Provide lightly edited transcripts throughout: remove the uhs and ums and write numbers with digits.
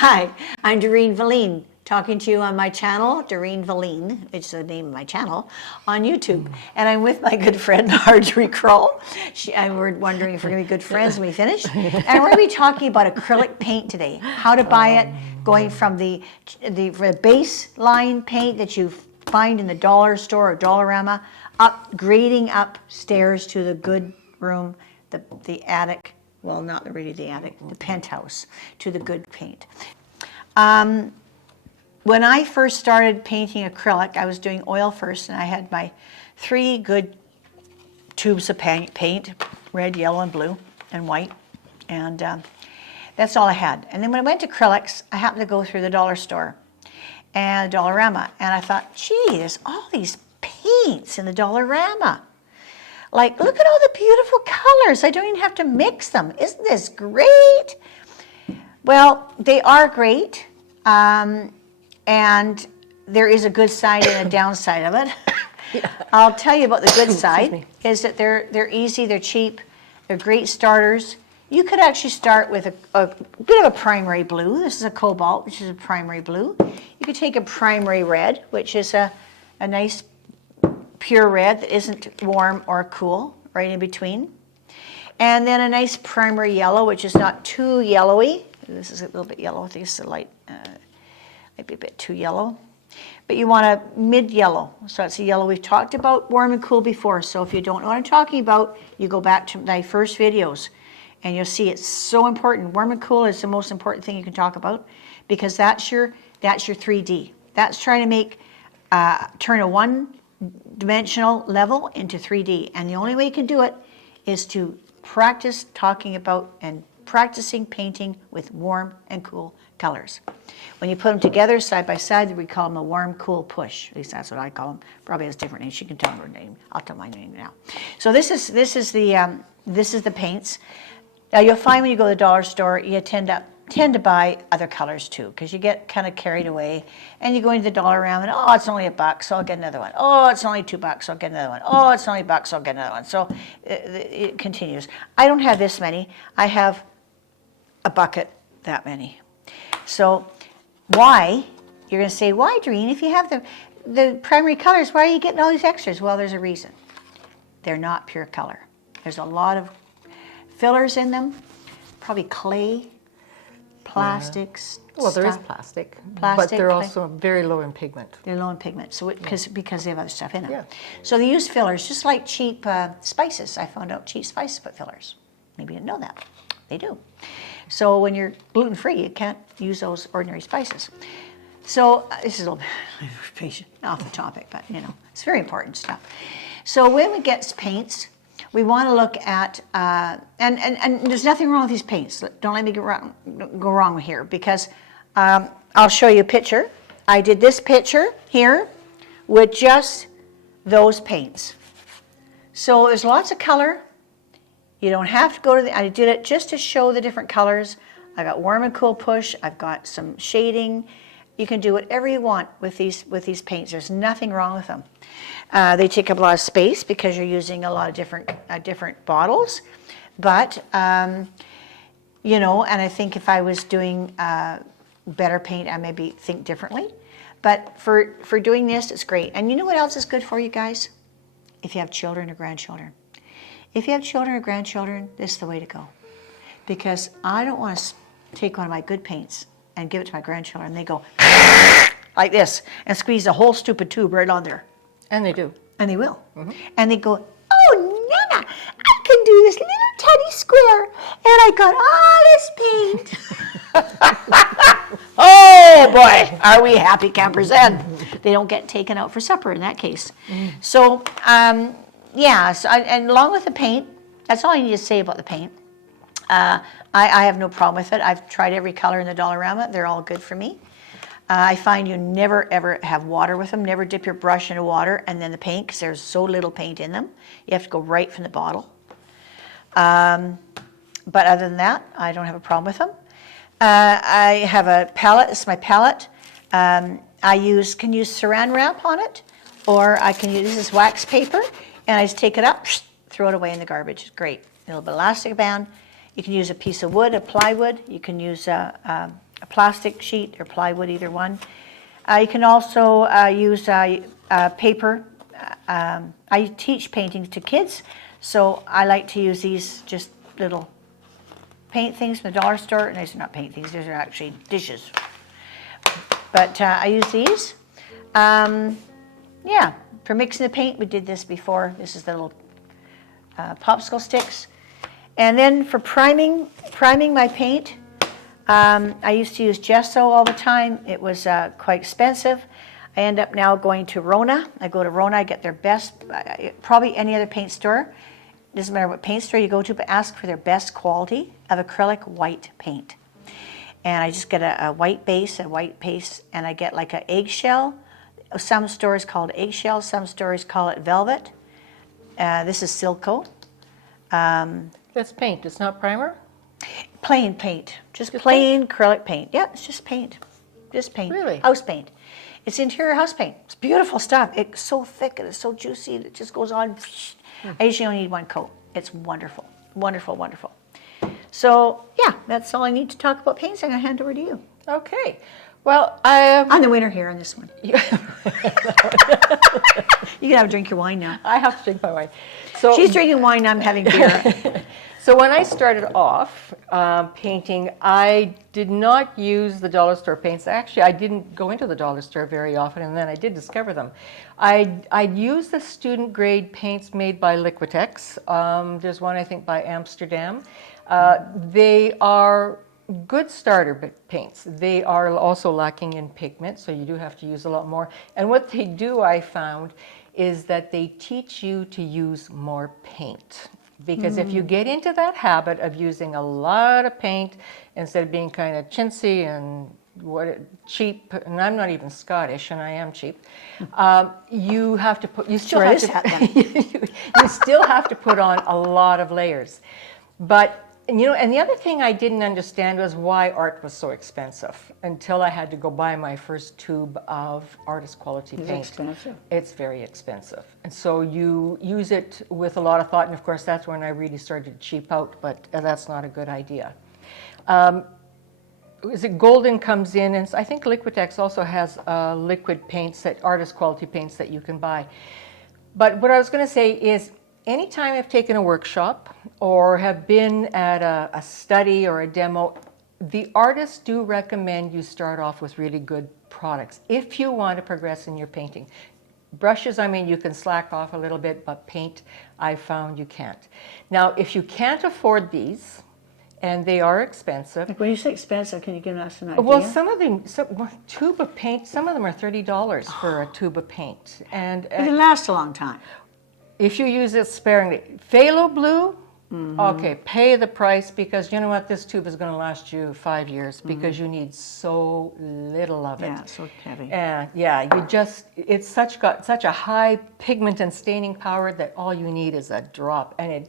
Hi, I'm Doreen Velin, talking to you on my channel, Doreen Velin, which is the name of my channel, on YouTube. And I'm with my good friend, Audrey Krol. We're wondering if we're going to be good friends when we finish. And we're going to be talking about acrylic paint today, how to buy it, going from the baseline paint that you find in the dollar store or Dollarama, grading upstairs to the good room, the attic. Well, not really the attic, the penthouse, to the good paint. When I first started painting acrylic, I was doing oil first, and I had my 3 good tubes of paint, red, yellow, and blue, and white, and that's all I had. And then when I went to acrylics, I happened to go through the dollar store and Dollarama, and I thought, gee, there's all these paints in the Dollarama. Like, look at all the beautiful colors. I don't even have to mix them. Isn't this great? Well, they are great. And there is a good side and a downside of it. Yeah. I'll tell you about the good side is that they're easy, they're cheap, they're great starters. You could actually start with a bit of a primary blue. This is a cobalt, which is a primary blue. You could take a primary red, which is a nice pure red that isn't warm or cool, right in between. And then a nice primary yellow, which is not too yellowy. This is a little bit yellow. I think it's a light, might be a bit too yellow. But you want a mid-yellow. So it's a yellow. We've talked about warm and cool before. So if you don't know what I'm talking about, you go back to my first videos and you'll see it's so important. Warm and cool is the most important thing you can talk about because that's your 3D. That's trying to make, turn a one-dimensional level into 3D. And the only way you can do it is to practice talking about and practicing painting with warm and cool colors. When you put them together side by side, we call them a warm, cool push. At least that's what I call them. Probably has different names. You can tell her name. I'll tell my name now. So this is the paints. Now you'll find when you go to the dollar store, you tend to buy other colors too, because you get kind of carried away, and you go into the Dollarama and oh, it's only $1, so I'll get another one. Oh, it's only $2, so I'll get another one. Oh, it's only $1, so I'll get another one. So it continues. I don't have this many. I have a bucket that many. So why, you're going to say, why, Doreen, if you have the primary colors, why are you getting all these extras? Well, there's a reason. They're not pure color. There's a lot of fillers in them, probably clay, plastics. Yeah. Well, there is plastic, but they're also very low in pigment. They're low in pigment, so because they have other stuff in them. Yeah. So they use fillers, just like cheap spices. I found out cheap spices put fillers. Maybe you didn't know that. They do. So when you're gluten-free, you can't use those ordinary spices. So this is a little bit off the topic, but you know, it's very important stuff. So when we get paints, we want to look at, and there's nothing wrong with these paints. Don't let me go wrong here, because I'll show you a picture. I did this picture here with just those paints. So there's lots of color. You don't have to go to I did it just to show the different colors. I got warm and cool push. I've got some shading. You can do whatever you want with these paints. There's nothing wrong with them. They take up a lot of space because you're using a lot of different bottles. But, you know, and I think if I was doing better paint, I maybe think differently. But for doing this, it's great. And you know what else is good for you guys? If you have children or grandchildren. If you have children or grandchildren, this is the way to go. Because I don't want to take one of my good paints and give it to my grandchildren. They go like this and squeeze the whole stupid tube right on there. And they do. And they will. Mm-hmm. And they go, oh, Nana, I can do this little tiny square. And I got all this paint. Oh, boy, are we happy campers then. They don't get taken out for supper in that case. Mm. So, yeah, and along with the paint, that's all I need to say about the paint. I have no problem with it. I've tried every color in the Dollarama. They're all good for me. I find you never, ever have water with them. Never dip your brush into water and then the paint, because there's so little paint in them. You have to go right from the bottle. But other than that, I don't have a problem with them. I have a palette. This is my palette. I can use saran wrap on it, or I can use this wax paper. And I just take it up, throw it away in the garbage. It's great. A little bit of elastic band. You can use a piece of wood, a plywood. You can use a plastic sheet or plywood, either one. You can also use paper. I teach painting to kids, so I like to use these just little paint things from the dollar store. And these are not paint things, these are actually dishes. But I use these. Yeah, for mixing the paint, we did this before. This is the little popsicle sticks. And then for priming my paint, I used to use gesso all the time. It was quite expensive. I end up now going to Rona. I go to Rona, I get their best, probably any other paint store. Doesn't matter what paint store you go to, but ask for their best quality of acrylic white paint. And I just get a white base, a white paste, and I get like an eggshell. Some stores call it eggshell, some stores call it velvet. This is Silco. That's paint, it's not primer? Plain paint, just plain acrylic paint. Yeah, it's just paint, just paint. Really? House paint. It's interior house paint. It's beautiful stuff. It's so thick and it's so juicy. It just goes on. I usually only need one coat. It's wonderful, wonderful, wonderful. So yeah, that's all I need to talk about paints. I'm gonna hand over to you. Okay. Well, I'm the winner here on this one. You can have a drink your wine now. I have to drink my wine. So she's drinking wine, I'm having beer. So when I started off painting, I did not use the dollar store paints. Actually, I didn't go into the dollar store very often, and then I did discover them. I'd use the student grade paints made by Liquitex. There's one, I think, by Amsterdam. They are good starter paints. They are also lacking in pigment, so you do have to use a lot more. And what they do, I found, is that they teach you to use more paint. Because if you get into that habit of using a lot of paint instead of being kind of chintzy and cheap, and I'm not even Scottish, and I am cheap, you have to put. You still have to. You still have to put on a lot of layers, but. And the other thing I didn't understand was why art was so expensive until I had to go buy my first tube of artist quality paint. It's expensive. It's very expensive. And so you use it with a lot of thought, and of course that's when I really started to cheap out, but that's not a good idea. Golden comes in, and I think Liquitex also has liquid paints, artist quality paints that you can buy. But what I was going to say is, anytime I've taken a workshop or have been at a study or a demo, the artists do recommend you start off with really good products if you want to progress in your painting. Brushes, I mean, you can slack off a little bit, but paint, I found you can't. Now, if you can't afford these, and they are expensive. Like when you say expensive, can you give us an idea? Well, some of them, tube of paint, some of them are $30 for a tube of paint. And it can last a long time. If you use it sparingly. Phthalo blue, okay, pay the price, because you know what, this tube is going to last you 5 years because you need so little of it. Yeah, it's so heavy. Yeah, it's got such a high pigment and staining power that all you need is a drop, and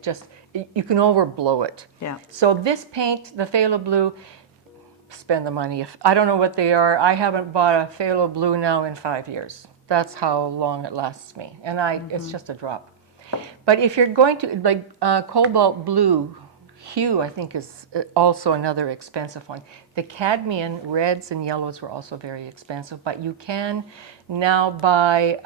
you can overblow it. Yeah. So this paint, the phthalo blue, spend the money. I don't know what they are. I haven't bought a phthalo blue now in 5 years. That's how long it lasts me, and it's just a drop. But if you're going to, like cobalt blue hue, I think is also another expensive one. The cadmium reds and yellows were also very expensive, but you can now buy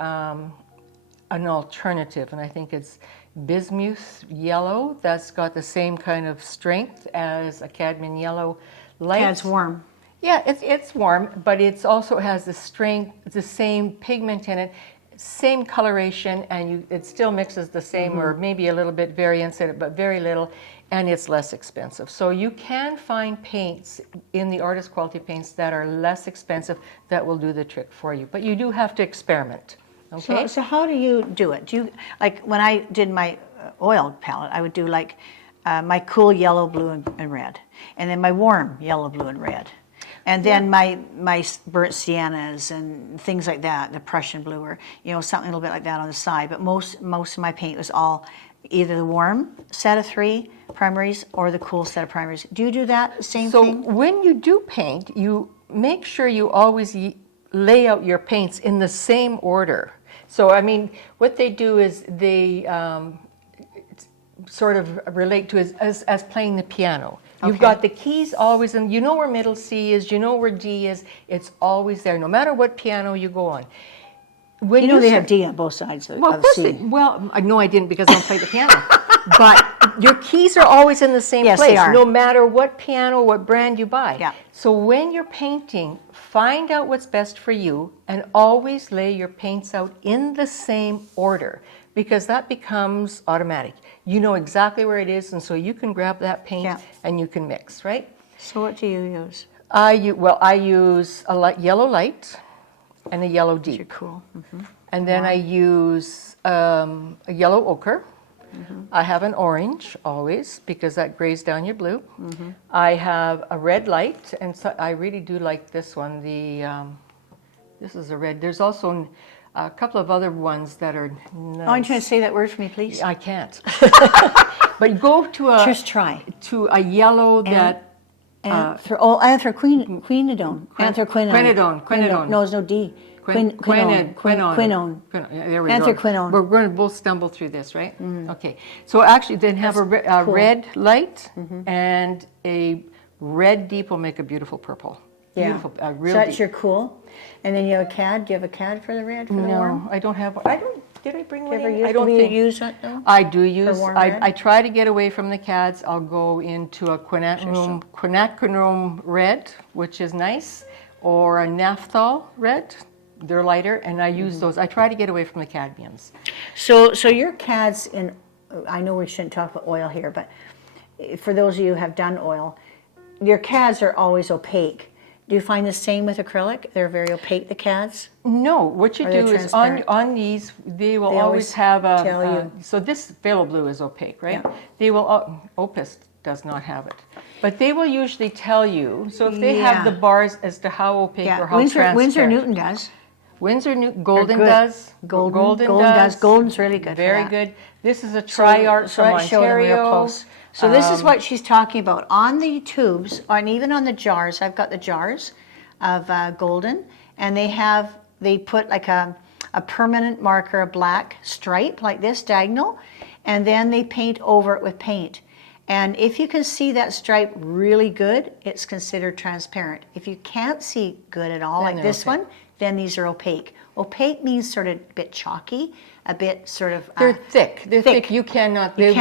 an alternative, and I think it's bismuth yellow that's got the same kind of strength as a cadmium yellow light. Yeah, it's warm. Yeah, it's warm, but it also has the strength, the same pigment in it, same coloration, and it still mixes the same, or maybe a little bit variance in it, but very little, and it's less expensive. So you can find paints in the artist quality paints that are less expensive that will do the trick for you, but you do have to experiment. Okay. So how do you do it? Do you, like when I did my oil palette, I would do like my cool yellow, blue, and red, and then my warm yellow, blue, and red. And then my burnt siennas and things like that, the Prussian blue, or something a little bit like that on the side. But most of my paint was all either the warm set of 3 primaries or the cool set of primaries. Do you do that same thing? So when you do paint, you make sure you always lay out your paints in the same order. So I mean, what they do is sort of relate to as playing the piano. You've Okay. got the keys always, and you know where middle C is, you know where D is, it's always there, no matter what piano you go on. When You know they start- have D on both sides of well, the of course C. well, no, I didn't because I don't play the piano. But your keys are always in the same Yes, place, they are. no matter what piano, what brand you buy. Yeah. So when you're painting, find out what's best for you and always lay your paints out in the same order because that becomes automatic. You know exactly where it is, and so you can grab that paint Yeah. and you can mix, right? So what do you use? I use a yellow light and a yellow You're deep. cool. And then I use a yellow ochre. I have an orange always because that grays down your blue. I have a red light, and so I really do like this one. This is a red. There's also a couple of other ones that are nice. Oh, I'm trying to say that word for me, please. I can't. But go to a Just try. yellow that Anthraquinone. Quinidone. No, there's no D. Quinone. Yeah, there we go. Anthraquinone. We're going to both stumble through this, right? Okay. So actually, then have a red light and a red deep will make a beautiful purple. Yeah. Beautiful, real So that's deep. your cool. And then you have a CAD. Do you have a CAD for the red, for the warm? No, I don't have one. I don't. Did I bring Do one? you ever in? use, I don't think. use it, though? I do use. warm red? I try to get away from the CADs. I'll go into a quinacridone red, which is nice, or a naphthol red. They're lighter, and I use those. I try to get away from the cadmiums. So your CADs in, I know we shouldn't talk about oil here, but for those of you who have done oil, your CADs are always opaque. Do you find the same with acrylic? They're very opaque, the CADs? No, what you Are they do is transparent? on these, they will They always always have tell you. so this phthalo blue is opaque, right? Yeah. They will, Opus does not have it. But they will usually tell you, so if they have Yeah. the bars as to how opaque or how transparent. Windsor Newton does. Golden good. does. Golden does. Golden's really good for Very that. good. This is a Tri-Art from let's show them real Ontario. close. So this is what she's talking about. On the tubes, and even on the jars, I've got the jars of golden, and they put like a permanent marker, a black stripe like this, diagonal, and then they paint over it with paint. And if you can see that stripe really good, it's considered transparent. If you can't see good at all, Then like they're this opaque. one, then these are opaque. Opaque means sort of a bit chalky, a bit sort of... They're thick. They're thick. You cannot, they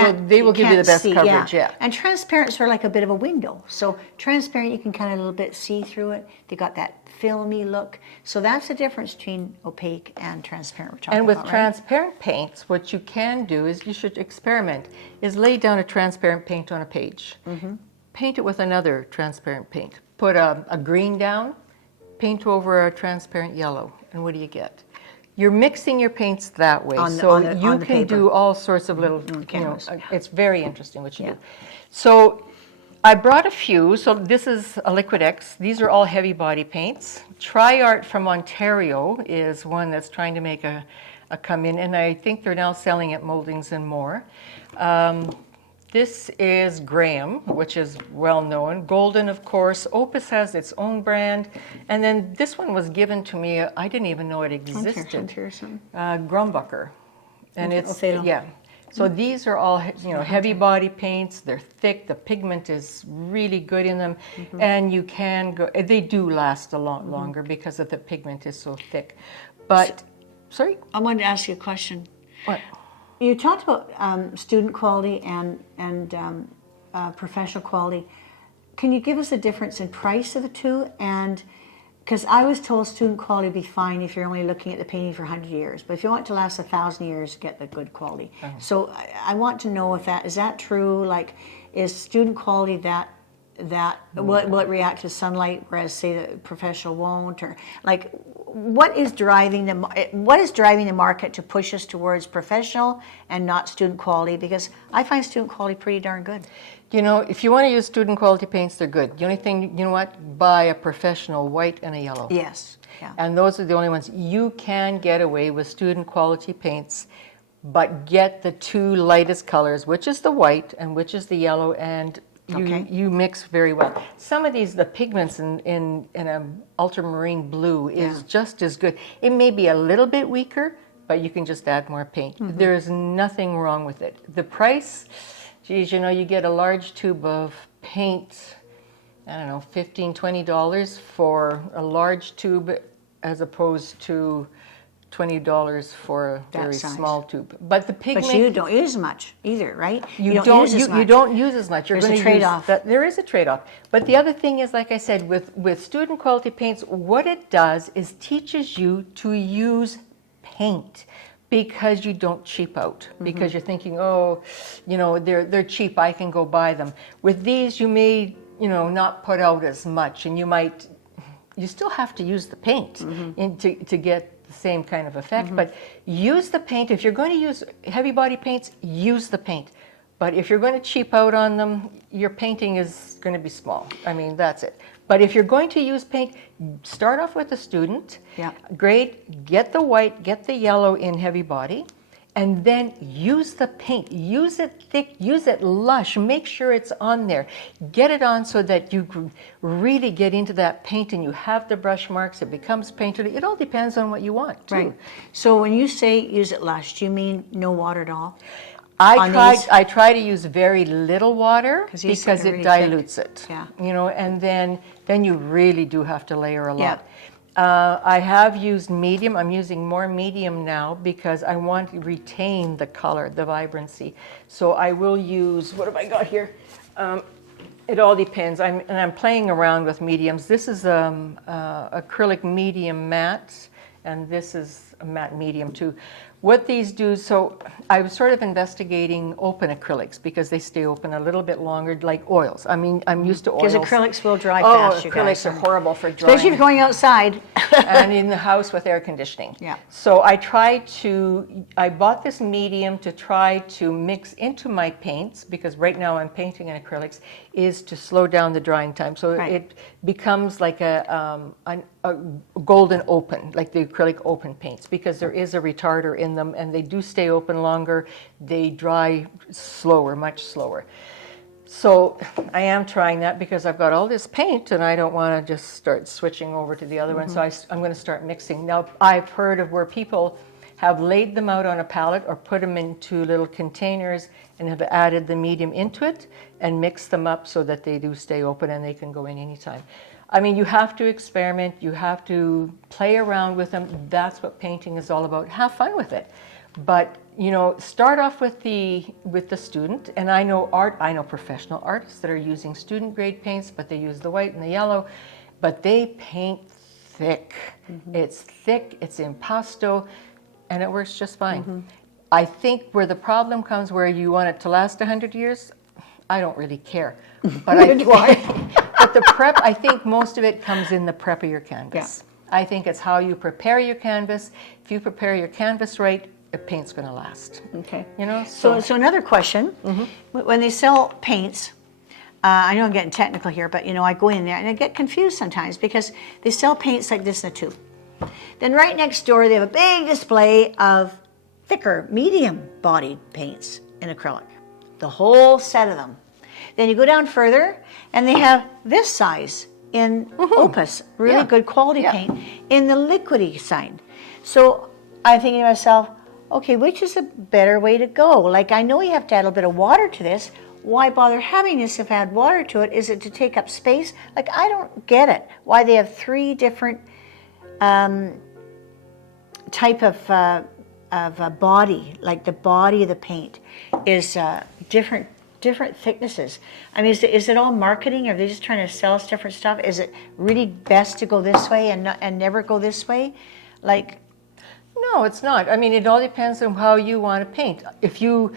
will give you the best coverage, yeah. And transparent is sort of like a bit of a window. So transparent, you can kind of a little bit see through it. They got that filmy look. So that's the difference between opaque and transparent we're talking And with about, right? transparent paints, what you can do is you should experiment, is lay down a transparent paint on a page. Paint it with another transparent paint. Put a green down, paint over a transparent yellow, and what do you get? You're mixing your paints that way, On the- so on the- you on the can paper. do all sorts of little, canvas. it's very interesting what you Yeah. do. So I brought a few. So this is a Liquid X. These are all heavy body paints. Tri-Art from Ontario is one that's trying to make a come in, and I think they're now selling at Moldings and More. This is Graham, which is well known. Golden, of course. Opus has its own brand. And then this one was given to me. I didn't even know it existed. Hunter or something. Grumbucker. And Okay, it's, Ophelia. yeah. So these are all, heavy body paints. They're thick. The pigment is really good in them. And you can go, they do last a lot longer because of the pigment is so thick. But, sorry? I wanted to ask you a question. What? You talked about student quality and professional quality. Can you give us a difference in price of the two? And because I was told student quality would be fine if you're only looking at the painting for 100 years, but if you want it to last 1,000 years, get the good quality. So I want to know if is that true? Like, is student quality that will it react to sunlight, whereas say the professional won't, or like what is driving the market to push us towards professional and not student quality? Because I find student quality pretty darn good. If you want to use student quality paints, they're good. The only thing, buy a professional white and a yellow. Yes. Yeah. And those are the only ones. You can get away with student quality paints, but get the two lightest colors, which is the white and which is the yellow, and you mix very well. Some of these, the pigments in an ultramarine blue is just as good. It may be a little bit weaker, but you can just add more paint. There's nothing wrong with it. The price, geez, you know, you get a large tube of paint, I don't know, $15, $20 for a large tube as opposed to $20 for a very size. small tube. But the pigment... But you don't use much either, right? You don't use as much. You're There's a gonna trade-off. There is a trade-off. But the other thing is, like I said, with student quality paints, what it does is teaches you to use paint because you don't cheap out. Because you're thinking, oh, you know, they're cheap, I can go buy them. With these, you may, you know, not put out as much, and you still have to use the paint to get the same kind of effect, but use the paint. If you're going to use heavy body paints, use the paint. But if you're going to cheap out on them, your painting is going to be small. I mean, that's it. But if you're going to use paint, start off with a student, grade, get the white, get the yellow in heavy body, and then use the paint. Use it thick, use it lush, make sure it's on there. Get it on so that you really get into that paint and you have the brush marks, it becomes painted. It all depends on what you want, too. Right. So when you say use it lush, do you mean no water at all? I try to use very little water because really it dilutes it. Yeah. You know, and then you really do have to layer a lot. I have used medium. I'm using more medium now because I want to retain the color, the vibrancy. So I will use, what have I got here? It all depends. I'm playing around with mediums. This is acrylic medium matte, and this is a matte medium too. What these do, so I was sort of investigating open acrylics because they stay open a little bit longer, like oils. I mean, I'm used to oils. Because acrylics will dry fast, you guys. Acrylics are horrible for drying. Especially if you're going outside. And in the house with air conditioning. Yeah. So I bought this medium to try to mix into my paints, because right now I'm painting in acrylics, is to slow down the drying time. So it becomes like a golden open, like the acrylic open paints, because there is a retarder in them and they do stay open longer. They dry slower, much slower. So I am trying that because I've got all this paint and I don't want to just start switching over to the other one. So I'm going to start mixing. Now, I've heard of where people have laid them out on a pallet or put them into little containers and have added the medium into it and mixed them up so that they do stay open and they can go in anytime. I mean, you have to experiment, you have to play around with them. That's what painting is all about. Have fun with it. But, you know, start off with the student. And I know professional artists that are using student grade paints, but they use the white and the yellow, but they paint thick. It's thick, it's impasto, and it works just fine. I think where the problem comes, where you want it to last 100 years, I don't really care. But but the prep, I think most of it comes in the prep of your canvas. I think it's how you prepare your canvas. If you prepare your canvas right, the paint's going to last. Okay. You know. So another question: when they sell paints, I know I'm getting technical here, but you know, I go in there and I get confused sometimes because they sell paints like this in a tube. Then right next door, they have a big display of thicker, medium body paints in acrylic, the whole set of them. Then you go down further, and they have this size in Opus, really good quality paint, in the liquidy side. So I'm thinking to myself, okay, which is a better way to go? Like, I know you have to add a little bit of water to this. Why bother having this if I add water to it? Is it to take up space? Like, I don't get it. Why they have three different type of body, like the body of the paint is different thicknesses. I mean, is it all marketing? Are they just trying to sell us different stuff? Is it really best to go this way and never go this way? Like, no, it's not. I mean, it all depends on how you want to paint. If you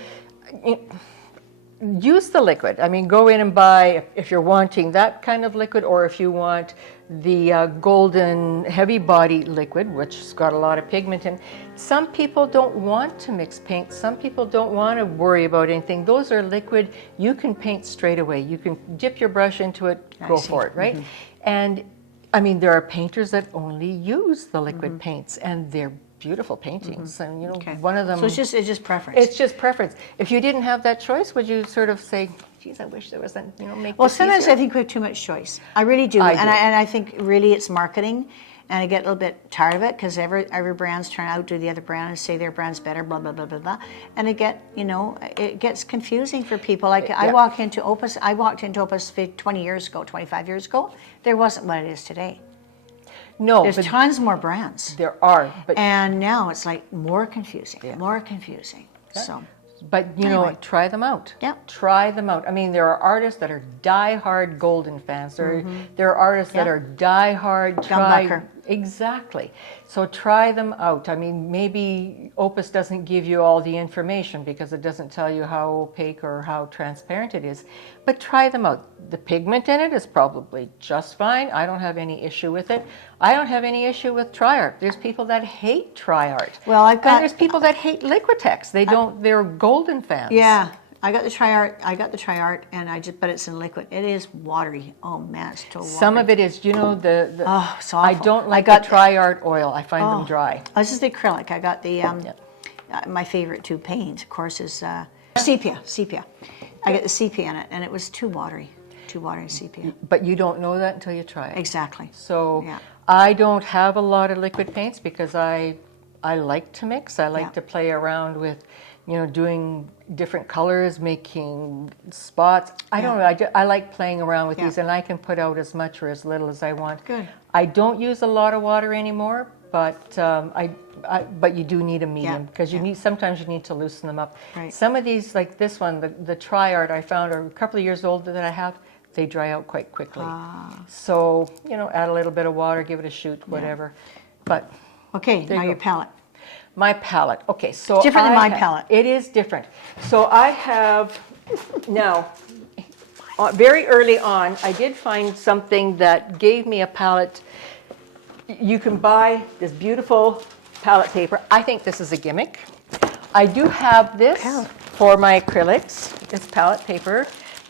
use the liquid, I mean, go in and buy, if you're wanting that kind of liquid, or if you want the golden heavy body liquid, which has got a lot of pigment in. Some people don't want to mix paint. Some people don't want to worry about anything. Those are liquid. You can paint straight away. You can dip your brush into it, go for it, right? And I mean, there are painters that only use the liquid paints, and they're beautiful paintings. And you know, one of them. So it's just preference. It's just preference. If you didn't have that choice, would you sort of say, geez, I wish there was make well, this sometimes easier? I think we have too much choice. I really do. And I think really it's marketing. and I get a little bit tired of it because every brand's trying to outdo the other brand and say their brand's better, blah, blah, blah, blah, blah. And it gets confusing for people. Like I walked into Opus 20 years ago, 25 years ago. There wasn't what it is today. No, There's tons more brands. There are. And now it's like more confusing. So. But Anyway. try them out. Yeah. Try them out. I mean, there are artists that are die-hard Golden fans. There are artists that are die-hard Gumbucker. Exactly. So try them out. I mean, maybe Opus doesn't give you all the information because it doesn't tell you how opaque or how transparent it is. But try them out. The pigment in it is probably just fine. I don't have any issue with it. I don't have any issue with Tri-Art. There's people that hate Tri-Art. Well, and there's people that hate Liquitex. They're Golden fans. Yeah, I got the Tri-Art, and but it's in liquid. It is watery. Oh man, it's so watery. Some of it is, oh, it's awful. I don't like the Tri-Art oil. I find them dry. This is the acrylic. I got the my favorite two paints, of course, is sepia. I got the sepia in it, and it was too watery sepia. But you don't know that until you try it. Exactly. So I don't have a lot of liquid paints because I like to mix. I like to play around with, doing different colors, making spots. I don't know. I like playing around with these, and I can put out as much or as little as I want. Good. I don't use a lot of water anymore, but but you do need a medium because sometimes you need to loosen them up. Right. Some of these, like this one, the Tri-Art I found are a couple of years old that I have. They dry out quite quickly. So, add a little bit of water, give it a shoot, whatever. But okay, now your palette. My palette. Okay, so it's different than my palette. It is different. So I have now. Very early on, I did find something that gave me a palette. You can buy this beautiful palette paper. I think this is a gimmick. I do have this for my acrylics. It's palette paper.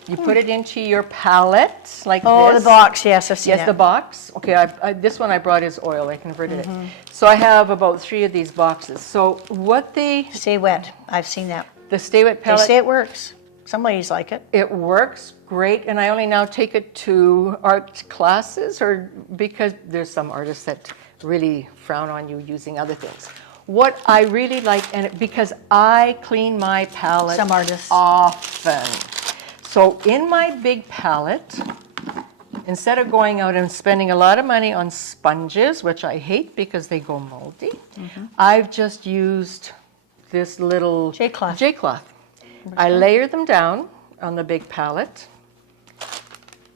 You put it into your palette like this. Oh, the box, yes, I've seen it. Yes, the box. Okay, this one I brought is oil. I converted it. So I have about 3 of these boxes. So what they... Stay Wet. I've seen that. The Stay Wet palette. They say it works. Some ladies like it. It works great, and I only now take it to art classes, or because there's some artists that really frown on you using other things. What I really like, and because I clean my palette Some artists often. So in my big palette, instead of going out and spending a lot of money on sponges, which I hate because they go moldy, I've just used this little J-cloth. I layer them down on the big palette.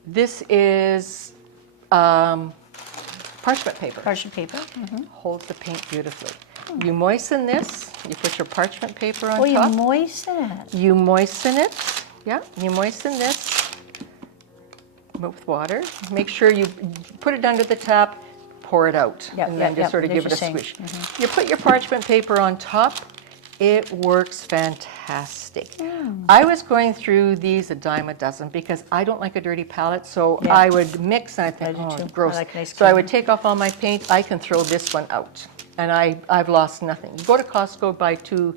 This is parchment paper. Parchment paper. Holds the paint beautifully. You moisten this. You put your parchment paper on top. Oh, you moisten it. You moisten it. Yeah, you moisten this with water. Make sure you put it under the tap, pour it out, and then just sort of give it a squish. You put your parchment paper on top. It works fantastic. I was going through these a dime a dozen because I don't like a dirty palette, so I would mix and I think, oh, gross. So I would take off all my paint. I can throw this one out, and I've lost nothing. You go to Costco, buy 2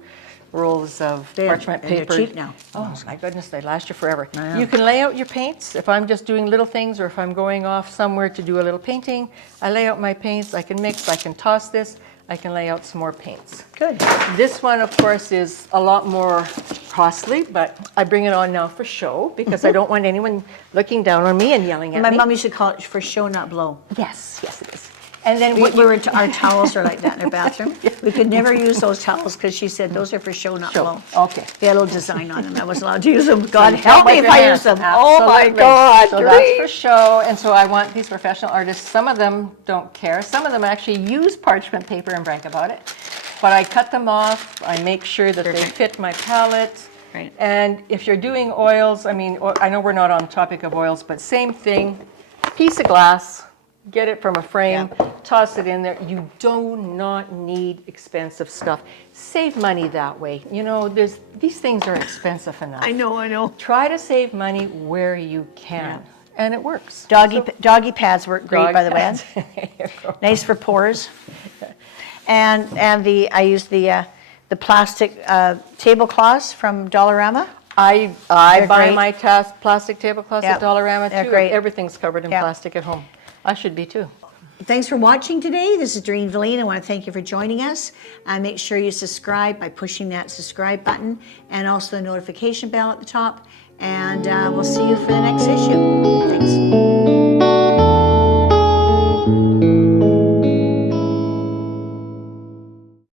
rolls of parchment paper. They're cheap now. Oh my goodness, they last you forever. You can lay out your paints. If I'm just doing little things or if I'm going off somewhere to do a little painting, I lay out my paints. I can mix, I can toss this, I can lay out some more paints. Good. This one, of course, is a lot more costly, but I bring it on now for show because I don't want anyone looking down on me and yelling at me. My mom used to call it for show, not blow. Yes, yes it is. And then our towels are like that in our bathroom. We could never use those towels because she said those are for show, not blow. Okay. They had a little design on them. I wasn't allowed to use them. God help me if I use them. Absolutely. Oh my God. So that's for show, and so I want these professional artists. Some of them don't care. Some of them actually use parchment paper and brag about it. But I cut them off. I make sure that they fit my palette. Right. And if you're doing oils, I mean, I know we're not on the topic of oils, but same thing. Piece of glass. Get it from a frame, toss it in there. You do not need expensive stuff. Save money that way. These things are expensive enough. I know. Try to save money where you can, and it works. Doggy pads work great, by the way. Nice for pores. And I use the plastic tablecloths from Dollarama. I buy great. my plastic tablecloths at Dollarama too. They're great. Everything's covered in plastic at home. I should be too. Thanks for watching today. This is Doreen and Velin. I want to thank you for joining us. Make sure you subscribe by pushing that subscribe button and also the notification bell at the top. And we'll see you for the next issue. Thanks.